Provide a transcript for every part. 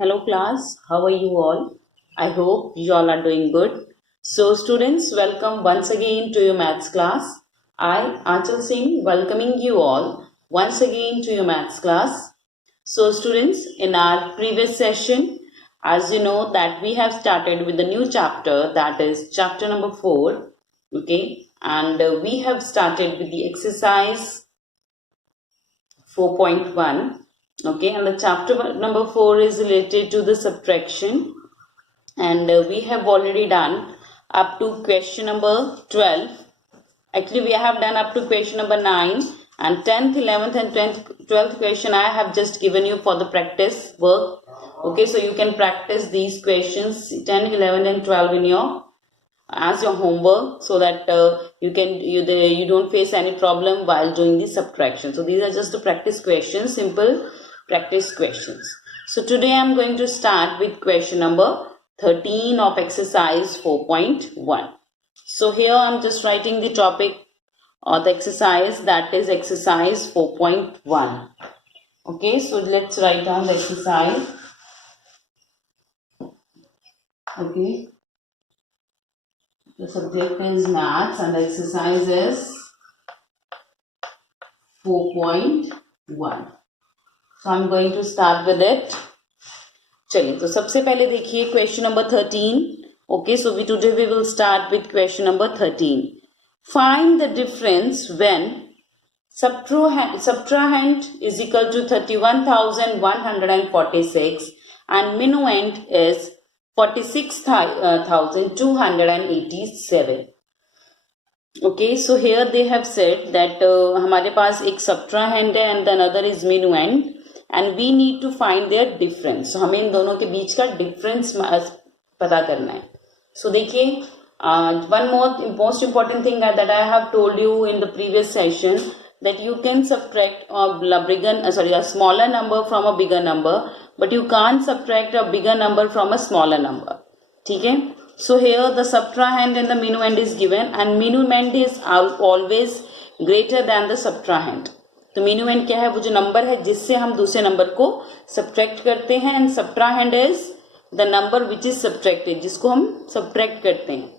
Hello class, how are you all? I hope you all are doing good. So students, welcome once again to your maths class. I, Achal Singh, welcoming you all once again to your maths class. So students, in our previous session, as you know that we have started with the new chapter, that is chapter number 4, okay, and we have started with the exercise 4.1. Okay, and the chapter number 4 is related to the subtraction, and we have already done up to question number 12. Actually, we have done up to question number 9, and 10th, 11th and 12th question I have just given you for the practice work. Okay, so you can practice these questions 10, 11 and 12 in your as your homework, so that you don't face any problem while doing the subtraction. So these are just the practice questions, simple practice questions. So today I'm going to start with question number 13 of exercise 4.1. So here I'm just writing the topic or the exercise, that is exercise 4.1. Okay, so let's write down the exercise. Okay, the subject is maths and the exercise is 4.1. So I'm going to start with it. चलिए, तो सबसे पहले देखिए question number 13. Okay, so today we will start with question number 13. Find the difference when subtrahend is equal to 31,146 and minuend is 46,287. Okay, so here they have said that हमारे पास एक subtrahend है and another is minuend and we need to find their difference. So हमें इन दोनों के बीच का difference पता करना है. So देखिए, one more most important thing that I have told you in the previous session, that you can subtract a smaller number from a bigger number, but you can't subtract a bigger number from a smaller number. ठीक है? So here the subtrahend and the minuend is given, and minuend is always greater than the subtrahend. तो minuend क्या है? वो जो number है जिससे हम दूसरे नंबर को subtract करते हैं, and subtrahend is the number which is subtracted, जिसको हम subtract करते हैं.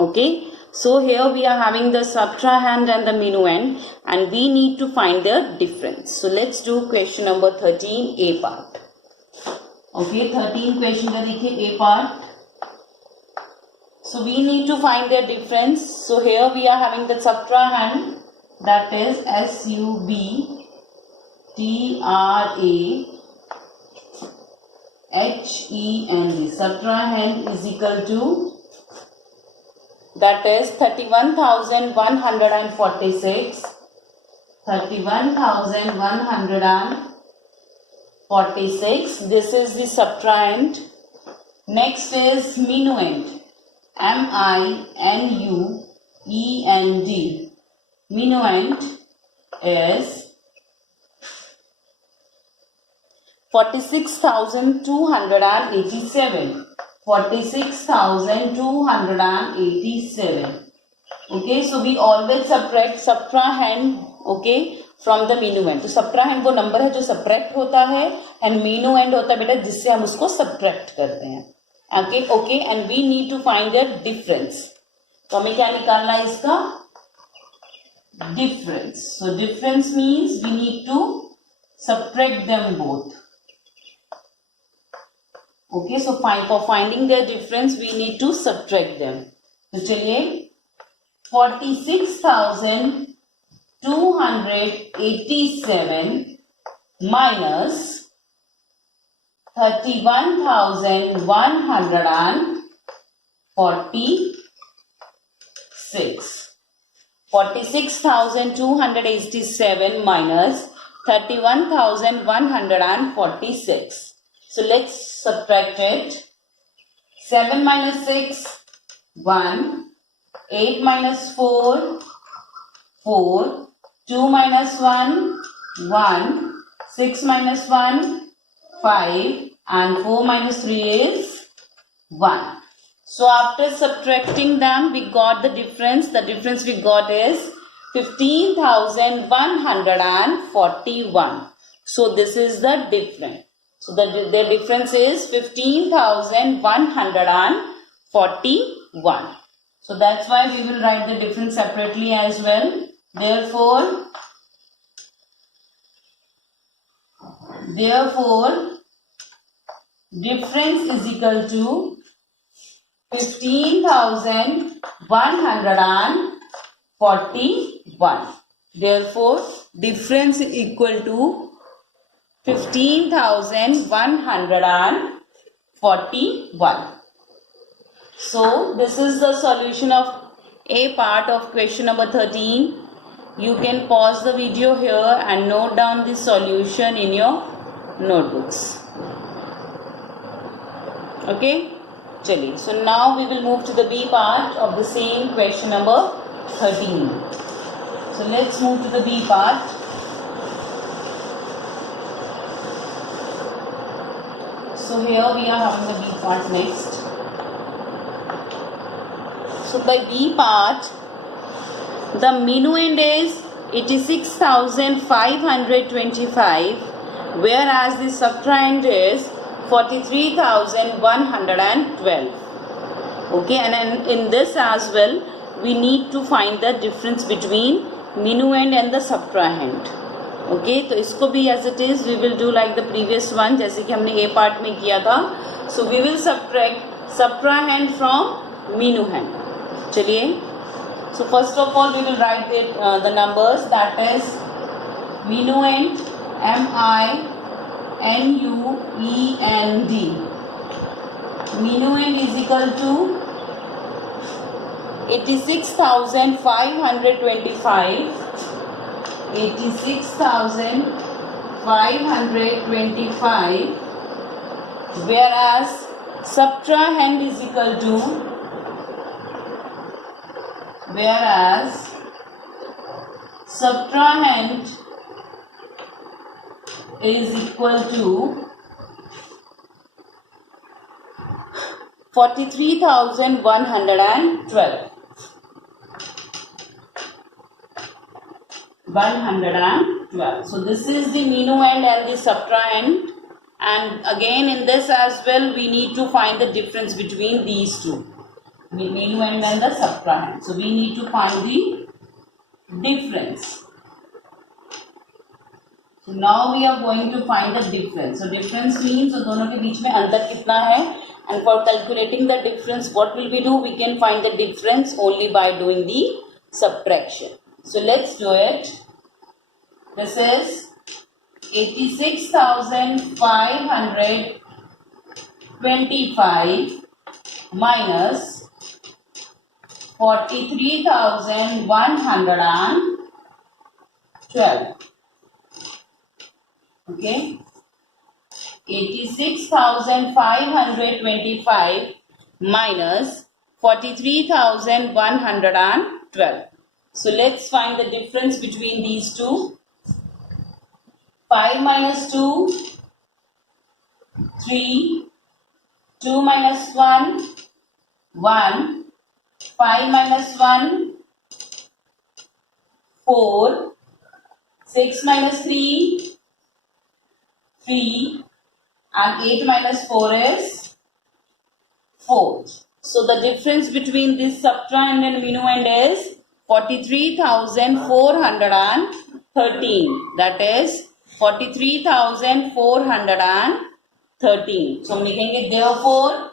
Okay, so here we are having the subtrahend and the minuend, and we need to find the difference. So let's do question number 13 A part. Okay, 13 question का देखिए A part. So we need to find their difference. So here we are having the subtrahend, that is subtrahend. Subtrahend is equal to, that is 31,146. 31,146. This is the subtrahend. Next is minuend. M-I-N-U-E-N-D. Minuend is 46,287. 46,287. Okay, so we always subtract subtrahend, okay, from the minuend. तो subtrahend वो number है जो subtract होता है, and minuend होता है बेटा जिससे हम उसको subtract करते हैं. Okay, and we need to find their difference. तो हमें क्या निकालना है इसका? Difference. So difference means we need to subtract them both. Okay, so for finding their difference we need to subtract them. तो चलिए, 46,287 minus 31,146. 46,287 minus 31,146. So let's subtract it. 7 minus 6, 1. 8 minus 4, 4. 2 minus 1, 1. 6 minus 1, 5. And 4 minus 3 is 1. So after subtracting them, we got the difference. The difference we got is 15,141. So this is the difference. So their difference is 15,141. So that's why we will write the difference separately as well. Therefore, difference is equal to 15,141. Therefore, difference is equal to 15,141. So, this is the solution of A part of question number 13. You can pause the video here and note down the solution in your notebooks. Okay? Chaliye. So, now we will move to the B part of the same question number 13. So, let's move to the B part. So, here we are having the B part next. So, by B part, the minuend is 86,525, whereas the subtrahend is 43,112. Okay, and in this as well, we need to find the difference between minuend and the subtrahend. Okay, तो इसको भी as it is we will do like the previous one, जैसे कि हमने A part में किया था. So we will subtract subtrahend from minuend. चलिए. So first of all we will write the numbers, that is minuend, minuend. Minuend is equal to 86,525. 86,525, whereas subtrahend is equal to subtrahend is equal to 43,112. 112. So this is the minuend and the subtrahend, and again in this as well we need to find the difference between these two, minuend and the subtrahend. So we need to find the difference. So now we are going to find the difference. So difference means so दोनों के बीच में अंतर कितना है, and for calculating the difference what will we do? We can find the difference only by doing the subtraction. So let's do it. This is 86,525 minus 43,112. Okay. 86,525 minus 43,112. So let's find the difference between these two. 5 minus 2, 3, 2 minus 1, 1, 5 minus 1, 4, 6 minus 3, 3, and 8 minus 4 is 4. So the difference between this subtrahend and minuend is 43,413. That is 43,413. So हम लिखेंगे therefore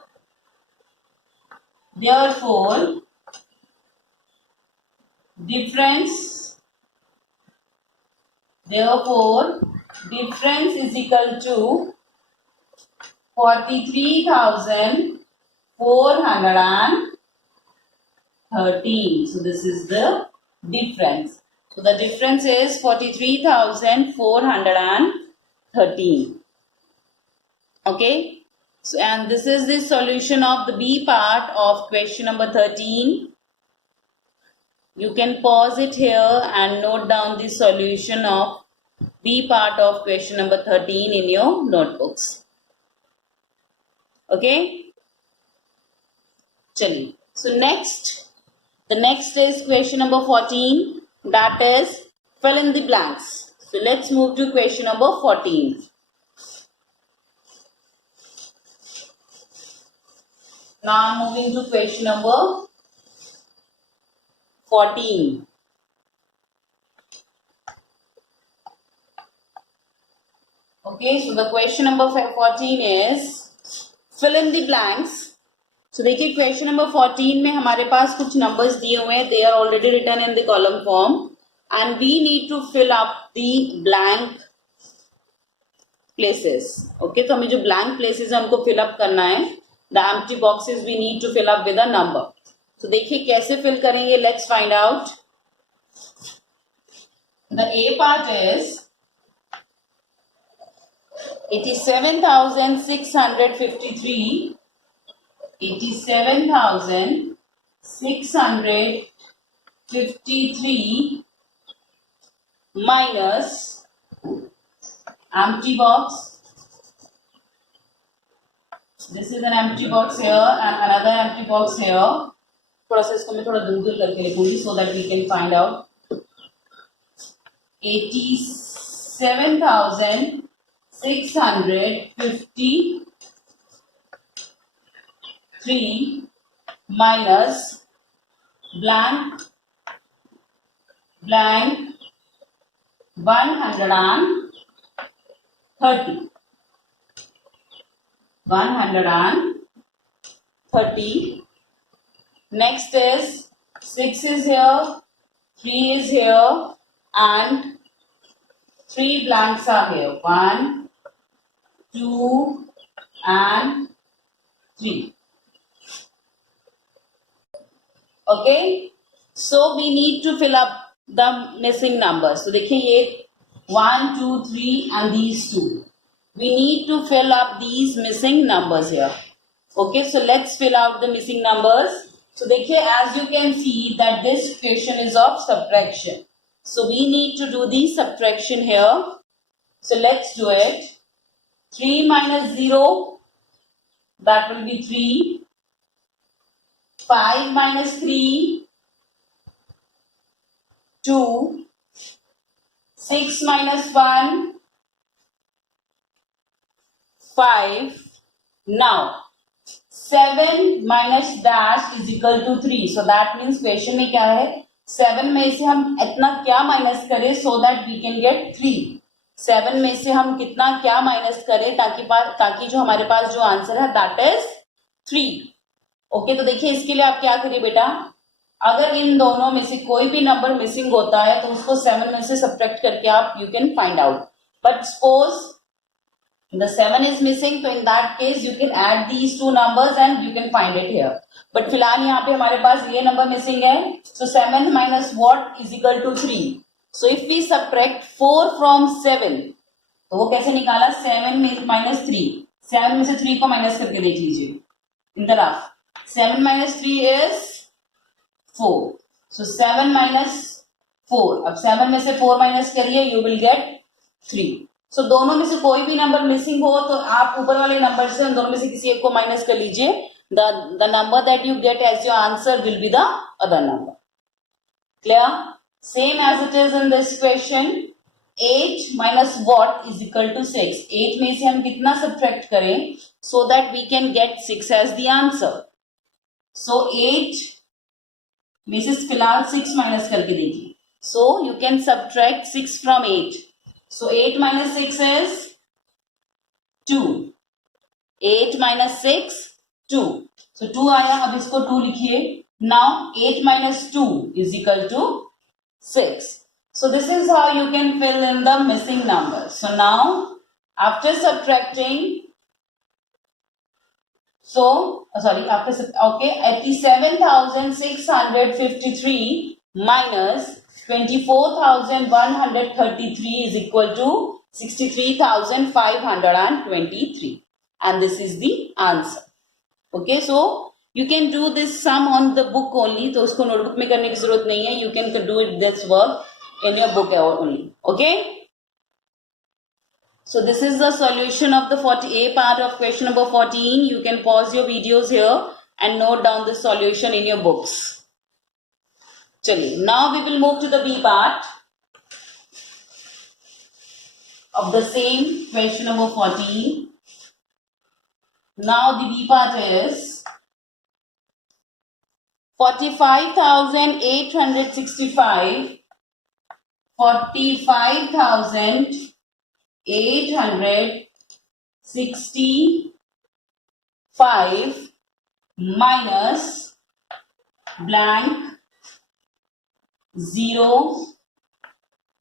difference is equal to 43,413. So this is the difference. So the difference is 43,413. Okay. So and this is the solution of the B part of question number 13. You can pause it here and note down the solution of B part of question number 13 in your notebooks. Okay. Chaliye. So the next is question number 14, that is fill in the blanks. So let's move to question number 14. Now I'm moving to question number 14. Okay, so the question number 14 is fill in the blanks. So देखिए question number 14 में हमारे पास कुछ numbers दिए हुए हैं. They are already written in the column form and we need to fill up the blank places. Okay, तो हमें जो blank places है उनको fill up करना है. The empty boxes we need to fill up with a number. तो देखिए कैसे fill करेंगे. Let's find out. The A part is 87,653. 87,653 minus empty box. This is an empty box here and another empty box here. थोड़ा सा इसको मैं थोड़ा दूर करके लिखूंगी so that we can find out. 87,653 minus blank 130. 130. Next is 6 is here, 3 is here, and 3 blanks are here. 1, 2, and 3. Okay, so we need to fill up the missing numbers. So देखिए ये 1, 2, 3 and these 2. We need to fill up these missing numbers here. Okay, so let's fill out the missing numbers. So देखिए as you can see that this question is of subtraction. So we need to do the subtraction here. So let's do it. 3 minus 0, that will be 3. 5 minus 3, 2. 6 minus 1, 5. Now 7 minus dash is equal to 3. So that means question में क्या है 7 में से हम इतना क्या minus करें so that we can get 3. 7 में से हम कितना क्या माइनस करें ताकि जो हमारे पास जो आंसर है that is 3. ओके, तो देखिए इसके लिए आप क्या करिए बेटा, अगर इन दोनों में से कोई भी नंबर मिसिंग होता है तो उसको 7 में से सब्ट्रैक्ट करके आप you can find out. But suppose the 7 is missing, so in that case you can add these two numbers and you can find it here. But फिलहाल यहाँ पे हमारे पास ये नंबर मिसिंग है, so 7 minus what is equal to 3. So if we subtract 4 from 7, तो वो कैसे निकाला 7 minus 3. 7 में से 3 को माइनस करके देख लीजिए in the rough. 7 minus 3 is 4. So 7 minus 4. अब 7 में से 4 माइनस करिए, you will get 3. So दोनों में से कोई भी नंबर मिसिंग हो तो आप ऊपर वाले नंबर से दोनों में से किसी एक को माइनस कर लीजिए. The number that you get as your answer will be the other number. Clear? Same as it is in this question. 8 minus what is equal to 6. 8 में से हम कितना subtract करें so that we can get 6 as the answer. So 8 में से फिलहाल 6 minus करके देखिए. So you can subtract 6 from 8. So 8 minus 6 is 2. 8 minus 6, 2. So 2 आया, अब इसको 2 लिखिए. Now 8 minus 2 is equal to 6. So this is how you can fill in the missing numbers. So now after subtracting, okay, 87,653 minus 24,133 is equal to 63,523, and this is the answer. Okay, so you can do this sum on the book only, तो उसको notebook में करने की जरूरत नहीं है. You can do it this work in your book only. Okay, so this is the solution of the 40A part of question number 14. You can pause your videos here and note down the solution in your books. चलिए, now we will move to the B part of the same question number 14. Now the B part is 45,865, 45,865 minus blank, 0,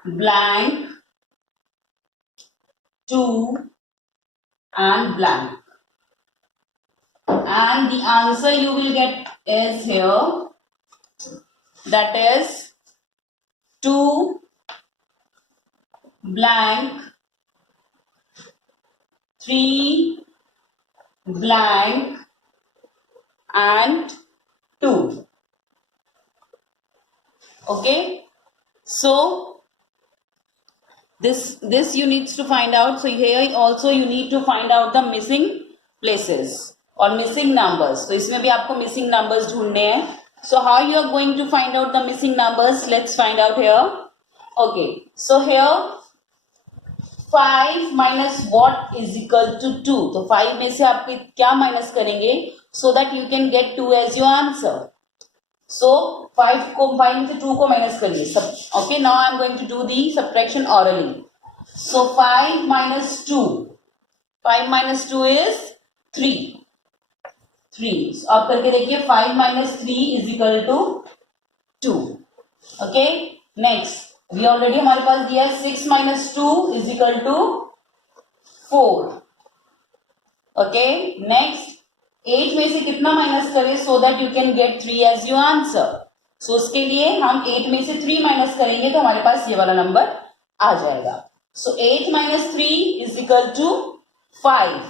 blank, 2 and blank. And the answer you will get is here, that is 2, blank, 3, blank and 2. Okay, so this you need to find out. So here also you need to find out the missing places or missing numbers. So इसमें भी आपको missing numbers ढूंढने हैं. So how you are going to find out the missing numbers? Let's find out here. Okay, so here 5 minus what is equal to 2. तो 5 में से आप क्या माइनस करेंगे so that you can get 2 as your answer. So 5 में से 2 को minus करिए. Okay, now I am going to do the subtraction orally. So 5 minus 2. 5 minus 2 is 3. 3. So आप करके देखिए 5 minus 3 is equal to 2. Okay, next. We already हमारे पास दिया 6 minus 2 is equal to 4. Okay, next 8 में से कितना माइनस करें so that you can get 3 as your answer. So उसके लिए हम 8 में से 3 माइनस करेंगे तो हमारे पास ये वाला नंबर आ जाएगा. So 8 minus 3 is equal to 5.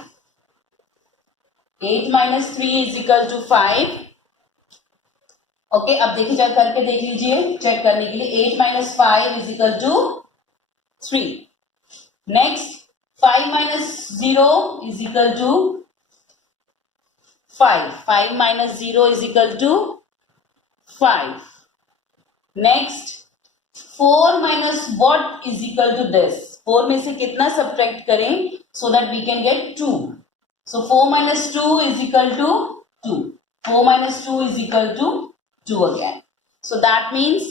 8 minus 3 is equal to 5. Okay, अब देखिए चेक करके देख लीजिए. चेक करने के लिए 8 minus 5 is equal to 3. Next 5 minus 0 is equal to 5. 5 minus 0 is equal to 5. Next 4 minus what is equal to this. 4 में से कितना सब्ट्रैक्ट करें so that we can get 2. So 4 minus 2 is equal to 2. 4 minus 2 is equal to 2 again. So that means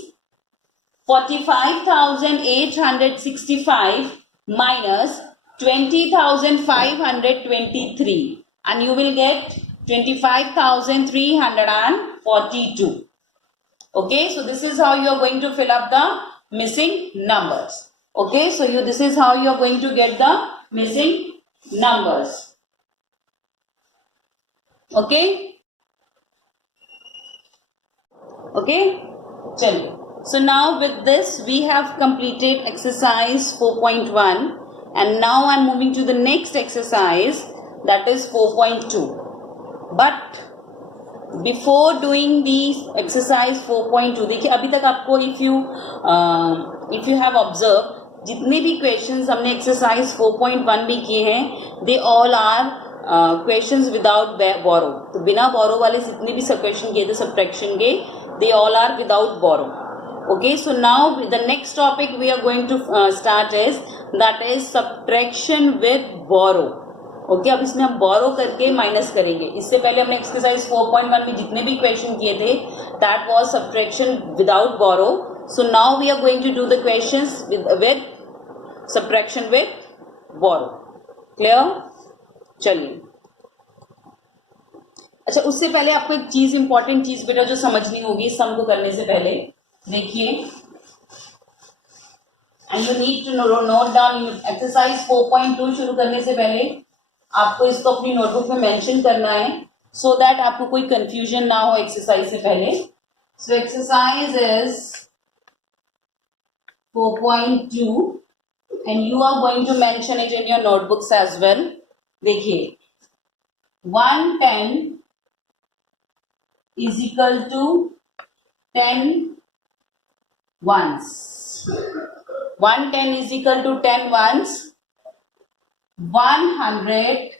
45,865 minus 20,523 and you will get 25,342. Okay, so this is how you are going to fill up the missing numbers. Okay, so this is how you are going to get the missing numbers. Okay. Okay, chalo. So now with this we have completed exercise 4.1 and now I am moving to the next exercise, that is 4.2. But before doing the exercise 4.2, देखिए अभी तक आपको if you have observed जितने भी questions हमने exercise 4.1 में किए हैं, they all are questions without borrow. तो बिना borrow वाले जितने भी question किए थे subtraction के, they all are without borrow. Okay, so now the next topic we are going to start is that is subtraction with borrow. Okay, अब इसमें हम borrow करके minus करेंगे. इससे पहले हमने exercise 4.1 में जितने भी question किए थे, that was subtraction without borrow. So now we are going to do the questions with subtraction with borrow. Clear? चलिए. अच्छा, उससे पहले आपको एक चीज इंपॉर्टेंट चीज बेटा जो समझनी होगी इस सम को करने से पहले, देखिए and you need to note down. Exercise 4.2 शुरू करने से पहले आपको इसको अपनी नोटबुक में मेंशन करना है सो दैट आपको कोई कंफ्यूजन ना हो एक्सरसाइज से पहले. So exercise is 4.2 and you are going to mention it in your notebooks as well. देखिए 110 is equal to 10 ones. 110 is equal to 10 ones. 100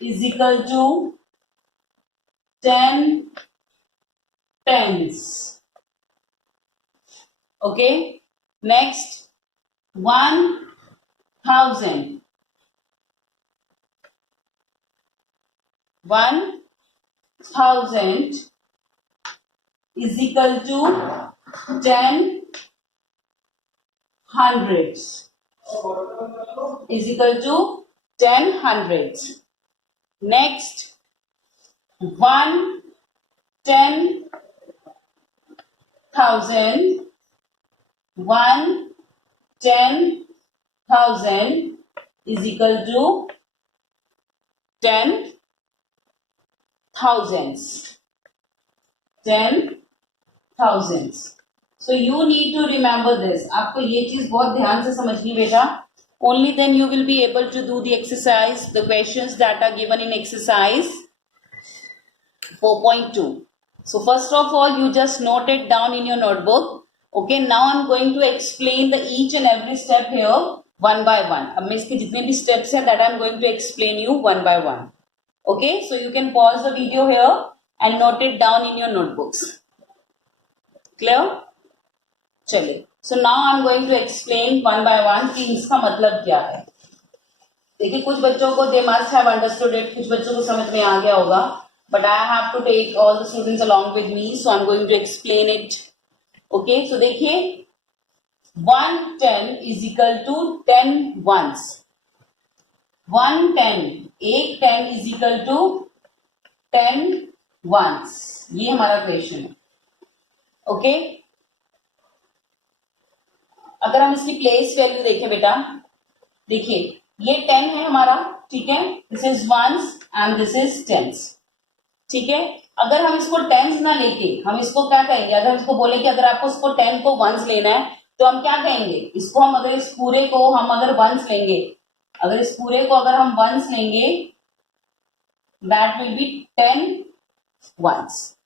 is equal to 10 tens. Okay. Next 1,000. 1000 is equal to 10 hundreds is equal to 10 hundreds. Next, 110,000 is equal to 10 thousands. 10 thousands. So you need to remember this. आपको ये चीज बहुत ध्यान से समझनी बेटा. Only then you will be able to do the exercise, the questions that are given in exercise 4.2. So first of all, you just note it down in your notebook. Okay, now I'm going to explain the each and every step here one by one. अब मैं इसके जितने भी steps हैं that I'm going to explain you one by one. Okay, so you can pause the video here and note it down in your notebooks. Clear? चलिए. So now I'm going to explain one by one कि इसका मतलब क्या है. देखिए कुछ बच्चों को they must have understood it, कुछ बच्चों को समझ में आ गया होगा, but I have to take all the students along with me, so I'm going to explain it. Okay, so देखिए 110 is equal to 10 ones. 110 एक 10 is equal to 10 ones. ये हमारा क्वेश्चन है. ओके, अगर हम इसकी प्लेस वैल्यू देखें बेटा, देखिए ये 10 है हमारा, ठीक है, this is ones and this is tens. ठीक है, अगर हम इसको टेंस ना लेके हम इसको क्या कहेंगे, अगर इसको बोले कि अगर आपको इसको 10 को वंस लेना है तो हम क्या कहेंगे, इसको हम अगर इस पूरे को हम अगर वंस लेंगे, अगर इस पूरे को अगर हम वंस लेंगे that will be 10 ones.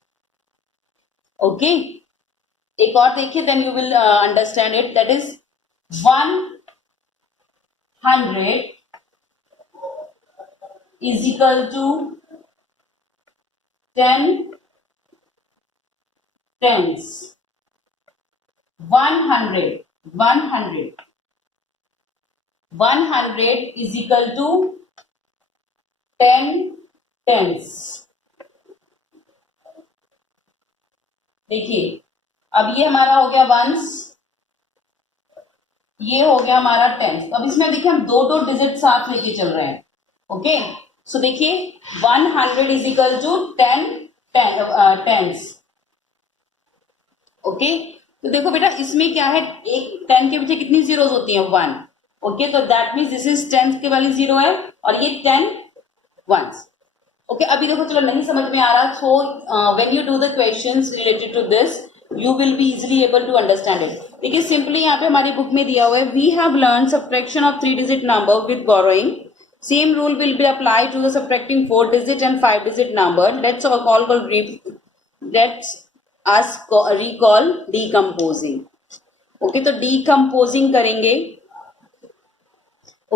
Okay, एक और देखिए, then you will understand it. That is 100 is equal to 10 tens. 100 is equal to 10 tens. देखिए अब ये हमारा हो गया वंस, ये हो गया हमारा टेंस. अब इसमें देखिए हम दो डिजिट साथ लेके चल रहे हैं. ओके, सो देखिए 100 is equal to 10 tens. Okay, तो देखो बेटा इसमें क्या है, एक 10 के पीछे कितनी जीरोस होती हैं, 1. ओके, तो दैट मीन्स दिस इज 10 के वाली 0 है और ये 10 वंस. ओके, अभी देखो चलो नहीं समझ में आ रहा, so when you do the questions related to this you will be easily able to understand it. देखिए सिंपली यहाँ पे हमारी बुक में दिया हुआ है, we have learn subtraction of 3 digit number with borrowing. Same rule will be applied to the subtracting 4 digit and 5 digit number. Let's us recall decomposing. Okay, तो decomposing करेंगे.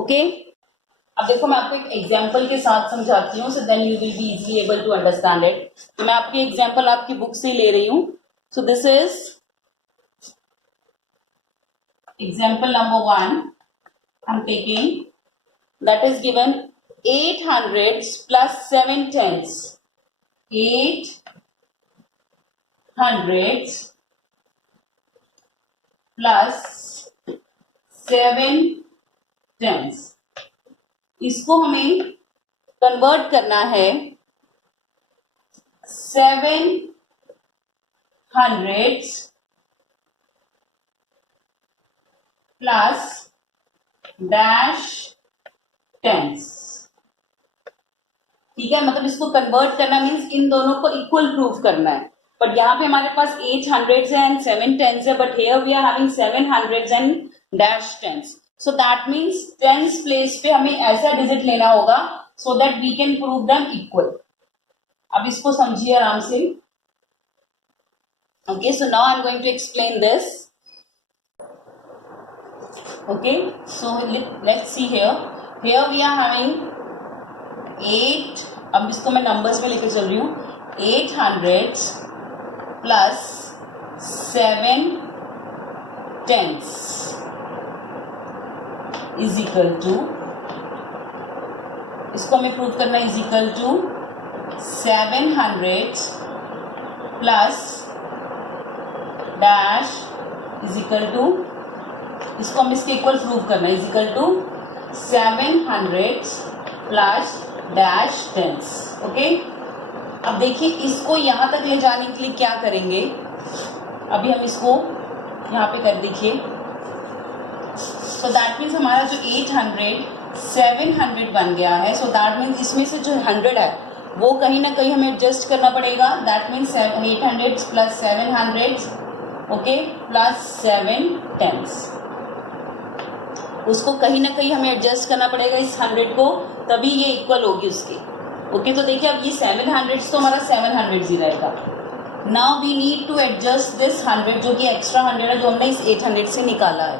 Okay, अब देखो मैं आपको एक एग्जाम्पल के साथ समझाती हूँ, so then you will be easily able to understand it. तो मैं आपकी एग्जाम्पल आपकी बुक से ले रही हूँ. So this is example number 1. I'm taking. That is given 800s plus 7 tens. 800s plus 7 tens. इसको हमें कन्वर्ट करना है 700s plus dash टेंस. ठीक है, मतलब इसको कन्वर्ट करना मीन्स इन दोनों को इक्वल प्रूफ करना है. बट यहाँ पे हमारे पास 800s है एंड 7 टेंस है, but here we are having 700s and dash tens. So that means tens place पे हमें ऐसा डिजिट लेना होगा so that we can prove them equal. अब इसको समझिए आराम से. Okay, so now I am going to explain this. Okay, so let's see here. Here we are having 8. अब इसको मैं नंबर्स में लेकर चल रही हूँ. 800s plus 7 tens is equal to, इसको हमें प्रूव करना is equal to 700 plus dash is equal to, इसको हम इसके इक्वल प्रूव करना है, is equal to 700 plus dash tens. Okay, अब देखिए इसको यहाँ तक ले जाने के लिए क्या करेंगे. अभी हम इसको यहाँ पे कर देखिए. सो दैट मीन्स हमारा जो 800 700 बन गया है. सो दैट मीन्स इसमें से जो 100 है वो कहीं ना कहीं हमें एडजस्ट करना पड़ेगा. That means 800 plus 700 okay plus 7 tens, उसको कहीं ना कहीं हमें एडजस्ट करना पड़ेगा इस 100 को, तभी ये इक्वल होगी उसके. ओके, तो देखिए अब ये 700 तो हमारा 700 ही रहेगा. Now we need to adjust this 100 जो कि एक्स्ट्रा 100 है जो हमने इस 800 से निकाला है.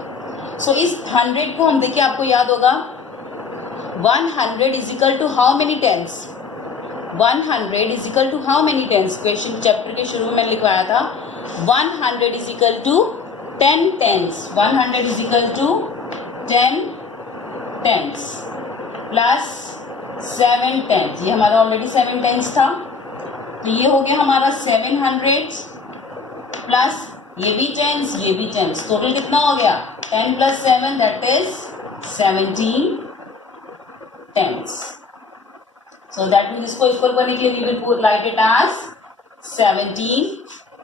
सो इस 100 को हम देखिए, आपको याद होगा 100 is equal to how many tens. 100 is equal to how many tens. Question chapter के शुरू में मैंने लिखवाया था 100 is equal to 10 tens. 100 is equal to 10 tens plus 7 tens. ये हमारा ऑलरेडी 7 टेंस था, तो ये हो गया हमारा 700 प्लस ये भी टेंस ये भी टेंस. टोटल कितना हो गया 10 plus 7 that is 17 tens. So that means इसको इक्वल करने के लिए we will put right it as 17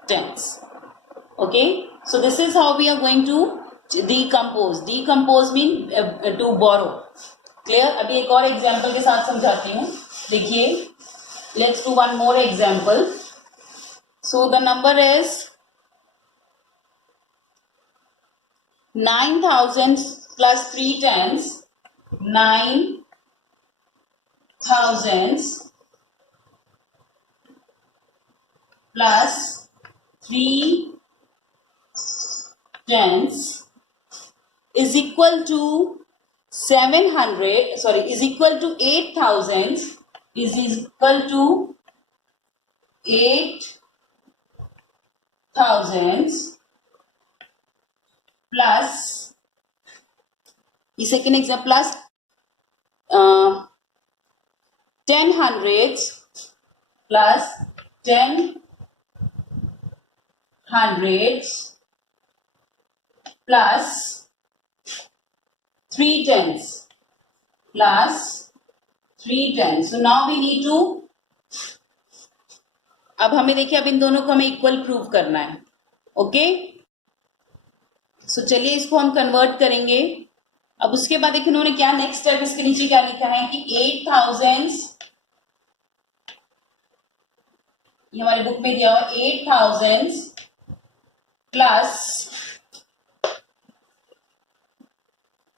tens. Okay, so this is how we are going to decompose. Decompose mean to borrow. Clear? अभी एक और एग्जाम्पल के साथ समझाती हूँ. देखिए, let's do one more example. So the number is 9,000 plus 3 tens. 9,000 plus 3 tens is equal to 700, sorry, is equal to 8,000, is equal to 8,000 plus, the second example plus 10 hundreds plus 10 hundreds plus 3 tens plus 3 tens. So now we need to, अब हमें देखिए अब इन दोनों को हमें equal prove करना है. Okay, सो चलिए इसको हम कन्वर्ट करेंगे. अब उसके बाद देखिए उन्होंने क्या नेक्स्ट स्टेप इसके नीचे क्या लिखा है कि 8,000, ये हमारे बुक में दिया हुआ 8,000 plus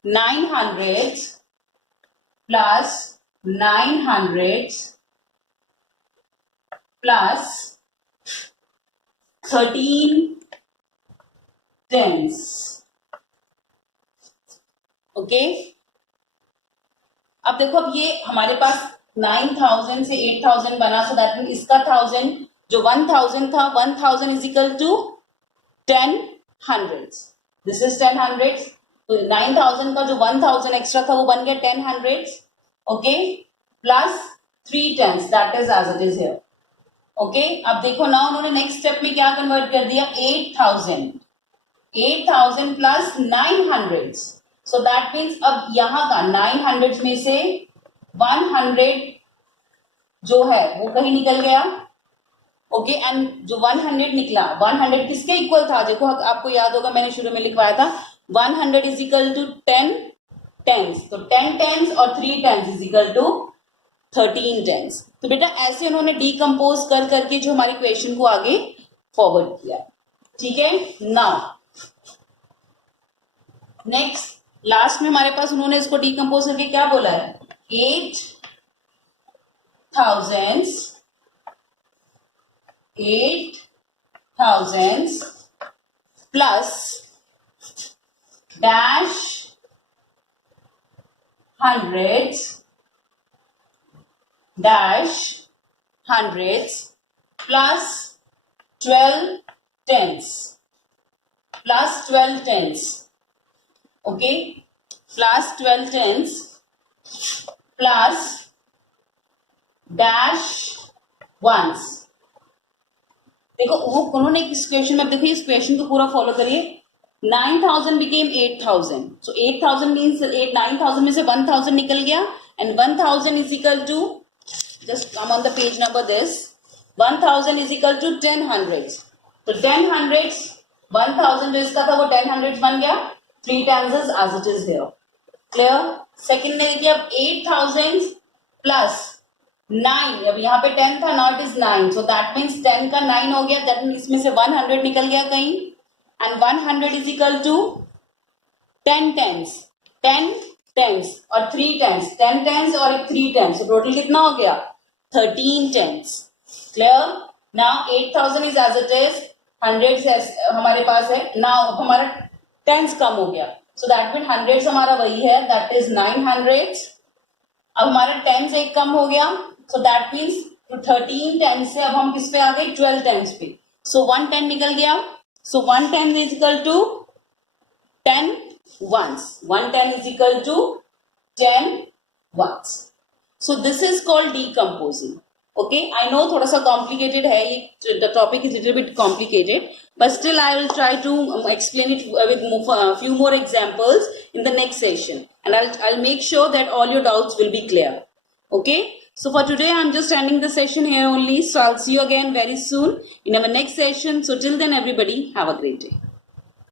900 plus 900 plus 13 tens. Okay, अब देखो अब ये हमारे पास 9,000 से 8,000 बना. सो दैट मीन इसका 1000 जो 1000 था 1000 is equal to 10 hundreds. This is 10 hundreds. तो 9,000 का जो 1000 एक्स्ट्रा था वो बन गया 10 hundreds. Okay, plus 3 tens that is as it is here. Okay, अब देखो ना उन्होंने नेक्स्ट स्टेप में क्या कन्वर्ट कर दिया 8,000 प्लस 900. सो दैट मीन्स अब यहां का 900 में से 100 जो है वो कहीं निकल गया. ओके, एंड जो 100 निकला 100 किसके इक्वल था. देखो आपको याद होगा मैंने शुरू में लिखवाया था 100 इज इक्वल टू 10 टेंस. तो 10 टेंस और 3 tens is equal to 13 tens. तो बेटा ऐसे उन्होंने डीकम्पोज कर करके जो हमारे क्वेश्चन को आगे फॉरवर्ड किया. ठीक है, नाउ नेक्स्ट लास्ट में हमारे पास उन्होंने इसको डीकम्पोज करके क्या बोला है 8,000 plus dash hundreds plus 12 tens okay plus 12 tens plus dash once. देखो वो उन्होंने इस क्वेश्चन में, देखो इस क्वेश्चन को पूरा फॉलो करिए। 9,000 became 8,000, so 8,000 means 9,000 में से 1,000 निकल गया, and 1,000 is equal to, just come on the page number this, 1,000 is equal to 10 hundreds, तो 10 hundreds 1,000 जो इसका था वो 10 hundreds बन गया, 3 times as it is here, clear। Second ने देखिए अब 8,000 प्लस 9, अब यहाँ पे 10 था, not is 9, so that means 10 का 9 हो गया, दैट मीन्स इसमें से 100 निकल गया कहीं, and 100 is equal to 10 tens, 10 tens और 3 tens, 10 tens और 3 tens, so टोटल कितना हो गया 13 tens, clear. Now 8,000 is as it is, 100 हमारे पास है, नाउ हमारा टेंस कम हो गया, सो दैट मीन 100 हमारा वही है, दैट इज 900, अब हमारा टेंस एक कम हो गया, सो दैट मीन्स 13 टेंस से अब हम किस पे आ गए 12 टेंस पे, सो 1 10 निकल गया, सो 1 10 is equal to 10 ones, 1 10 is equal to 10 ones, so this is called decomposing। okay, I know थोड़ा सा complicated है ये, the topic is little bit complicated, but still I will try to explain it with few more examples in the next session, and I'll make sure that all your doubts will be clear। okay, so for today I'm just ending the session here only, so I'll see you again very soon in our next session, so till then everybody have a great day।